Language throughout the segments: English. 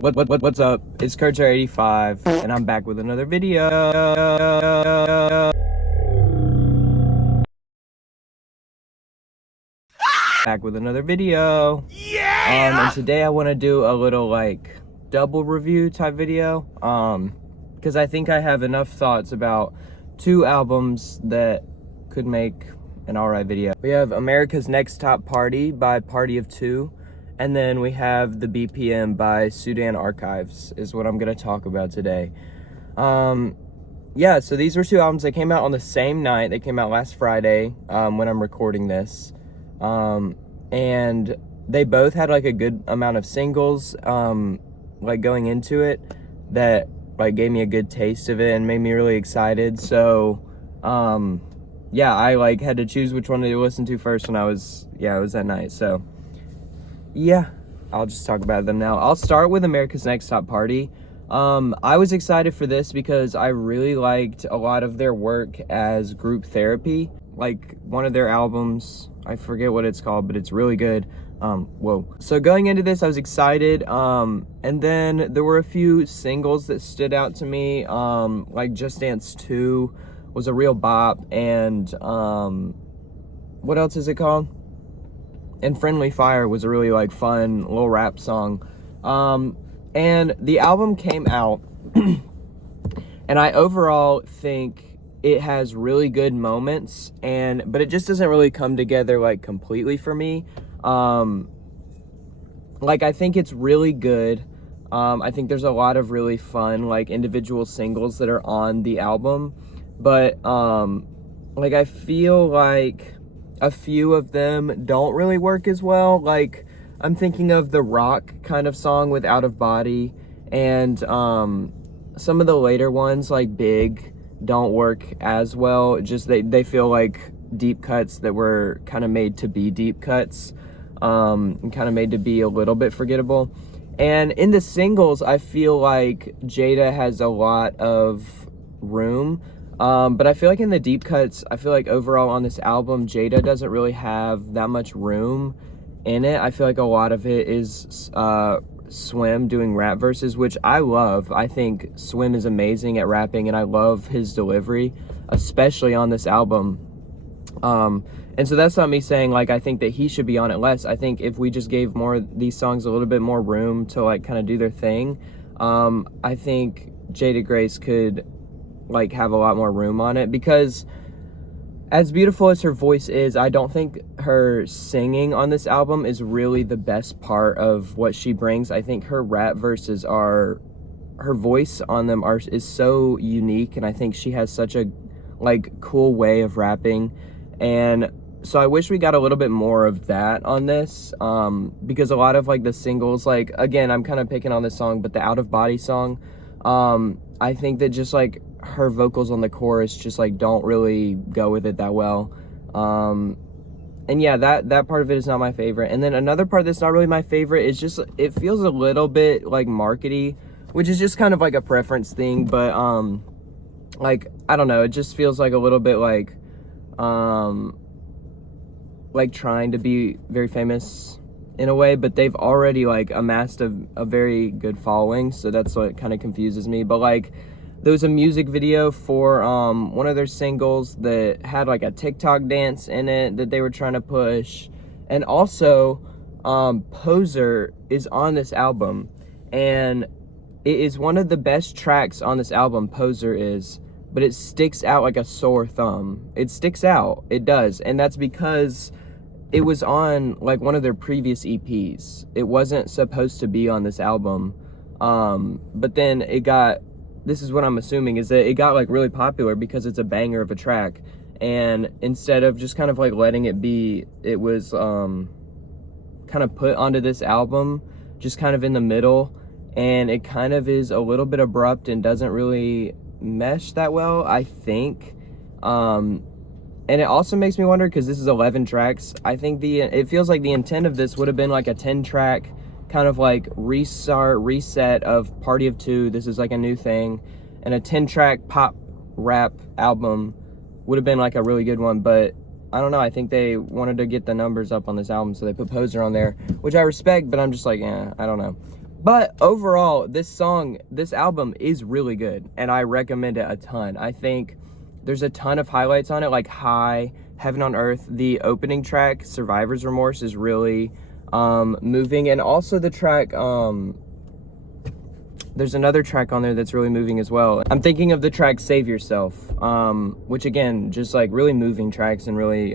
What's up? It's Kurtzer85, and I'm back with another video. Yeah! And today I want to do a little like double review type video. Because I think I have enough thoughts about two albums that could make an alright video. We have America's Next Top Party by Party of 2. And then we have the BPM by Sudan Archives is what I'm going to talk about today. Yeah, so these were two albums that came out on the same night. They came out last Friday when I'm recording this. And they both had like a good amount of singles like going into it that like gave me a good taste of it and made me really excited. So yeah, I like had to choose which one to listen to first when it was that night. So yeah, I'll just talk about them now. I'll start with America's Next Top Party. I was excited for this because I really liked a lot of their work as group therapy. Like one of their albums, I forget what it's called, but it's really good. So going into this, I was excited. And then there were a few singles that stood out to me. Like Just Dance 2 was a real bop. And what else is it called? And Friendly Fire was a really like fun little rap song. And the album came out and I overall think it has really good moments, but it just doesn't really come together like completely for me. Like I think it's really good. I think there's a lot of really fun like individual singles that are on the album, but like I feel like a few of them don't really work as well. Like I'm thinking of the rock kind of song with Out of Body, and some of the later ones like Big don't work as well. Just they feel like deep cuts that were kind of made to be deep cuts, and kind of made to be a little bit forgettable. And in the singles, I feel like Jada has a lot of room. But I feel like in the deep cuts, I feel like overall on this album, Jada doesn't really have that much room in it. I feel like a lot of it is Swim doing rap verses, which I love. I think Swim is amazing at rapping, and I love his delivery, especially on this album. And so that's not me saying like I think that he should be on it less. I think if we just gave these songs a little bit more room to like kind of do their thing, I think Jada Grace could like have a lot more room on it, because as beautiful as her voice is, I don't think her singing on this album is really the best part of what she brings. I think her rap verses her voice on them is so unique, and I think she has such a like cool way of rapping. And so I wish we got a little bit more of that on this, because a lot of like the singles, like again, I'm kind of picking on this song, but the Out of Body song, I think that just like her vocals on the chorus just like don't really go with it that well. And yeah, that part of it is not my favorite. And then another part that's not really my favorite is just, it feels a little bit like markety, which is just kind of like a preference thing. But like I don't know, it just feels like a little bit like trying to be very famous in a way, but they've already like amassed a very good following, so that's what kind of confuses me. But like there was a music video for one of their singles that had like a TikTok dance in it that they were trying to push. And also Poser is on this album, and it is one of the best tracks on this album, Poser is, but it sticks out like a sore thumb. It sticks out, it does, and that's because it was on like one of their previous EPs. It wasn't supposed to be on this album, but then this is what I'm assuming, is that it got like really popular because it's a banger of a track, and instead of just kind of like letting it be, it was kind of put onto this album just kind of in the middle, and it kind of is a little bit abrupt and doesn't really mesh that well, I think. And it also makes me wonder, because this is 11 tracks, I think it feels like the intent of this would have been like a 10-track kind of like reset of Party of 2. This is like a new thing, and a 10-track pop rap album would have been like a really good one. But I don't know, I think they wanted to get the numbers up on this album, so they put Poser on there, which I respect, but I'm just like, I don't know. But overall, this album is really good, and I recommend it a ton. I think there's a ton of highlights on it, like High, Heaven on Earth. The opening track, Survivor's Remorse, is really moving, and also the track, there's another track on there that's really moving as well. I'm thinking of the track Save Yourself, which again, just like really moving tracks and really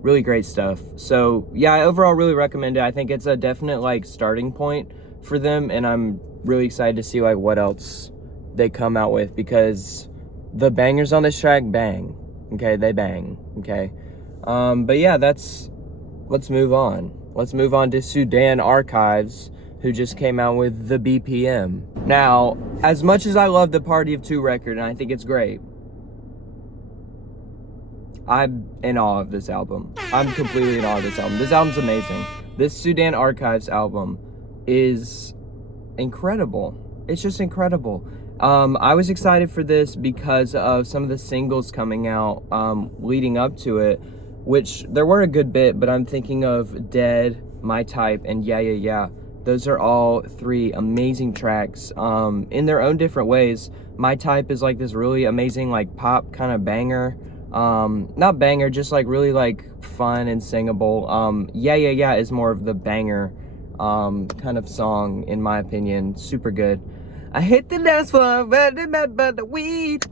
really great stuff. So yeah, I overall really recommend it. I think it's a definite like starting point for them, and I'm really excited to see like what else they come out with, because the bangers on this track bang. Okay, they bang. Okay. But yeah, let's move on. Let's move on to Sudan Archives, who just came out with the BPM. Now, as much as I love the Party of 2 record, and I think it's great, I'm in awe of this album. I'm completely in awe of this album. This album's amazing. This Sudan Archives album is incredible. It's just incredible. I was excited for this because of some of the singles coming out leading up to it, which there were a good bit, but I'm thinking of Dead, My Type, and Yeah Yeah Yeah. Those are all 3 amazing tracks in their own different ways. My Type is like this really amazing like pop kind of banger. Not banger, just like really like fun and singable. Yeah Yeah Yeah is more of the banger kind of song, in my opinion. Super good. I hit the dance floor, but the weed.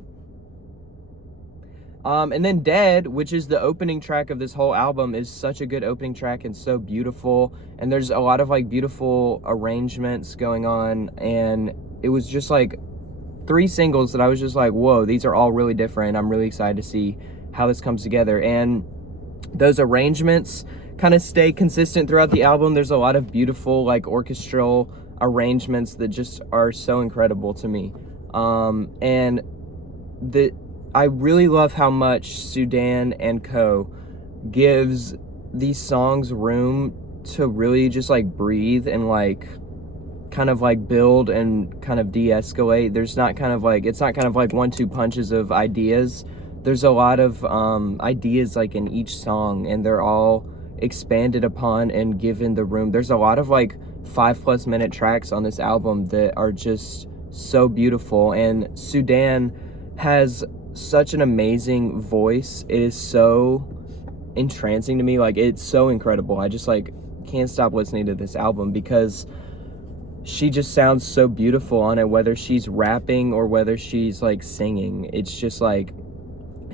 And then Dead, which is the opening track of this whole album, is such a good opening track and so beautiful. And there's a lot of like beautiful arrangements going on. And it was just like 3 singles that I was just like, whoa, these are all really different. I'm really excited to see how this comes together. And those arrangements kind of stay consistent throughout the album. There's a lot of beautiful like orchestral arrangements that just are so incredible to me. And I really love how much Sudan and Co. gives these songs room to really just like breathe and like kind of like build and kind of de-escalate. It's not kind of like 1-2 punches of ideas. There's a lot of ideas like in each song, and they're all expanded upon and given the room. There's a lot of like 5+ minute tracks on this album that are just so beautiful, and Sudan has such an amazing voice. It is so entrancing to me. Like, it's so incredible. I just like can't stop listening to this album because she just sounds so beautiful on it, whether she's rapping or whether she's like singing. It's just like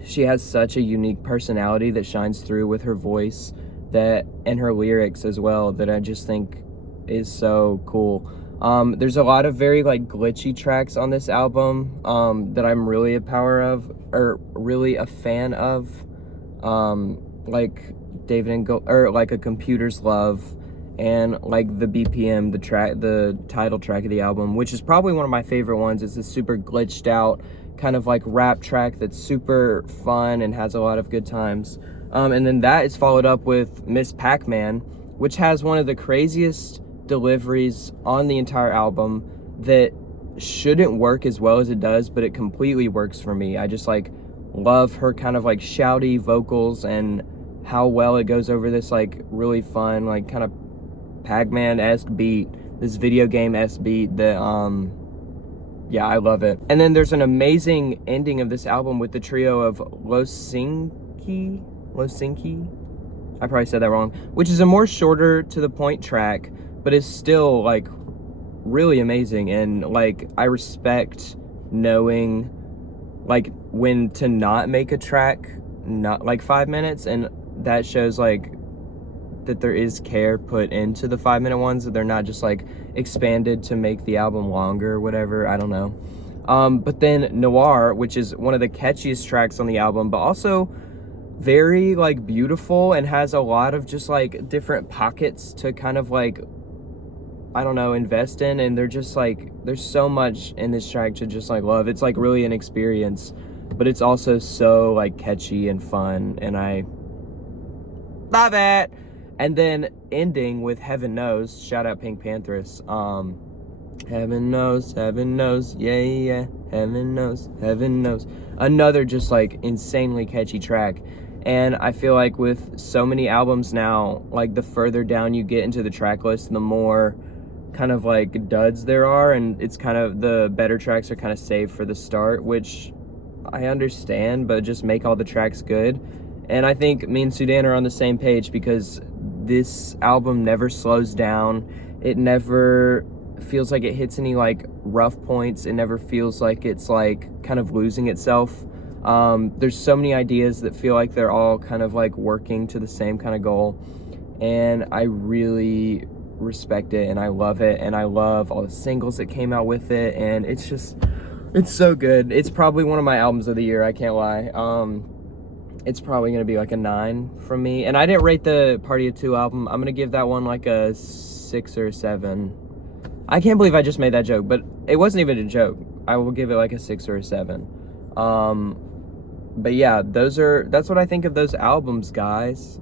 she has such a unique personality that shines through with her voice, that and her lyrics as well, that I just think is so cool. There's a lot of very like glitchy tracks on this album that I'm really a fan of, like David and like A Computer's Love, and like the BPM, the title track of the album, which is probably one of my favorite ones. It's this super glitched out kind of like rap track that's super fun and has a lot of good times. And then that is followed up with Miss Pac-Man, which has one of the craziest deliveries on the entire album that shouldn't work as well as it does, but it completely works for me. I just like love her kind of like shouty vocals and how well it goes over this like really fun like kind of Pac-Man-esque beat, this video game-esque beat that yeah, I love it. And then there's an amazing ending of this album with the trio of Losinki, I probably said that wrong, which is a more shorter to the point track, but is still like really amazing. And like I respect knowing like when to not make a track not like 5 minutes, and that shows like that there is care put into the 5-minute ones, that they're not just like expanded to make the album longer or whatever. I don't know. But then Noir, which is one of the catchiest tracks on the album, but also very like beautiful and has a lot of just like different pockets to kind of like, I don't know, invest in. And they're just like, there's so much in this track to just like love. It's like really an experience, but it's also so like catchy and fun, and I love it. And then ending with Heaven Knows, shout out Pink Panthers. Heaven knows, yeah, yeah, heaven knows. Another just like insanely catchy track. And I feel like with so many albums now, like the further down you get into the track list, the more kind of like duds there are, and it's kind of, the better tracks are kind of saved for the start, which I understand, but just make all the tracks good. And I think me and Sudan are on the same page, because this album never slows down. It never feels like it hits any like rough points. It never feels like it's like kind of losing itself. There's so many ideas that feel like they're all kind of like working to the same kind of goal, and I really respect it, and I love it, and I love all the singles that came out with it, and it's just, it's so good. It's probably one of my albums of the year, I can't lie. It's probably gonna be like a 9 from me, and I didn't rate the Party of 2 album. I'm gonna give that one like a 6 or 7. I can't believe I just made that joke, but it wasn't even a joke. I will give it like a 6 or a 7. But yeah, that's what I think of those albums, guys.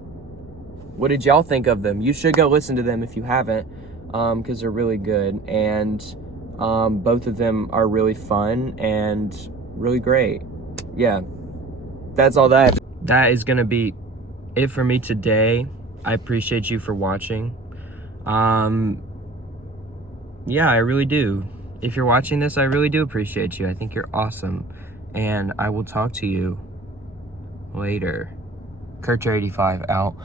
What did y'all think of them? You should go listen to them if you haven't, because they're really good, and both of them are really fun and really great. Yeah, that's all that is gonna be it for me today. I appreciate you for watching. Yeah, I really do. If you're watching this, I really do appreciate you. I think you're awesome, and I will talk to you later. Kurcher85 out.